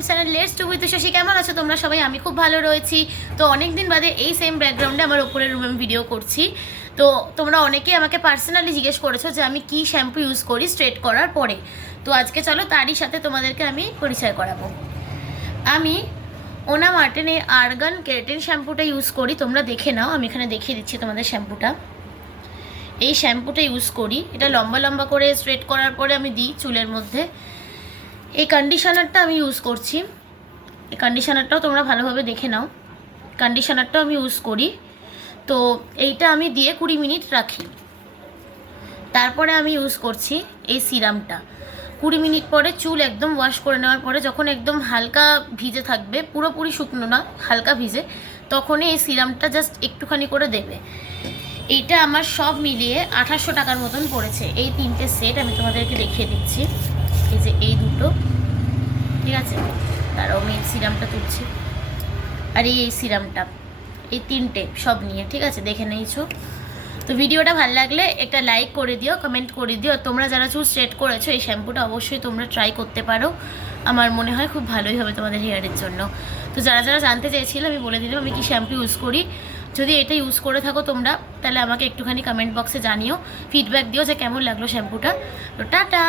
YouTube channel let's to with Shashi. কেমন আছো তোমরা সবাই? আমি খুব ভালো রয়েছি। তো অনেক দিন বাদে এই সেম ব্যাকগ্রাউন্ডে আমার ওপরের রুমে আমি ভিডিও করছি। তো তোমরা অনেকেই আমাকে পার্সোনালি জিজ্ঞেস করেছো যে আমি কি শ্যাম্পু ইউজ করি স্ট্রেট করার পরে। তো আজকে চলো তারই সাথে তোমাদেরকে আমি পরিচয় করাবো। আমি ওনা মার্টেনের আর্গান কেরাটিন শ্যাম্পুটা ইউজ করি। তোমরা দেখে নাও, আমি এখানে দেখিয়ে দিচ্ছি তোমাদের শ্যাম্পুটা। এই শ্যাম্পুটা ইউজ করি, এটা লম্বা লম্বা করে স্ট্রেট করার পরে আমি দিই চুলের মধ্যে। এই কন্ডিশনারটা আমি ইউজ করছি, এই কন্ডিশনারটাও তোমরা ভালোভাবে দেখে নাও। কন্ডিশনারটাও আমি ইউজ করি। তো এইটা আমি দিয়ে 20 মিনিট রাখি। তারপরে আমি ইউজ করছি এই সিরামটা। 20 মিনিট পরে চুল একদম ওয়াশ করে নেওয়ার পরে যখন একদম হালকা ভিজে থাকবে, পুরোপুরি শুকনো না, হালকা ভিজে, তখনই এই সিরামটা জাস্ট একটুখানি করে দেবে। এইটা আমার সব মিলিয়ে 2800 টাকার মতন পড়েছে। এই 3টে সেট আমি তোমাদেরকে দেখিয়ে দিচ্ছি। এই যে এই দুটো, ঠিক আছে, তারাও আমি এই সিরামটা তুলছি, আর এই সিরামটা, এই 3টে সব নিয়ে, ঠিক আছে, দেখে নিয়েছো। তো ভিডিওটা ভালো লাগলে একটা লাইক করে দিও, কমেন্ট করে দিও। তোমরা যারা চুল স্ট্রেট করেছো এই শ্যাম্পুটা অবশ্যই তোমরা ট্রাই করতে পারো। আমার মনে হয় খুব ভালোই হবে তোমাদের হেয়ারের জন্য। তো যারা যারা জানতে চেয়েছিল আমি বলে দিলাম আমি কি শ্যাম্পু ইউজ করি। যদি এটা ইউজ করে থাকো তোমরা, তাহলে আমাকে একটুখানি কমেন্ট বক্সে জানিও, ফিডব্যাক দিও যে কেমন লাগলো শ্যাম্পুটা। তো টাটা।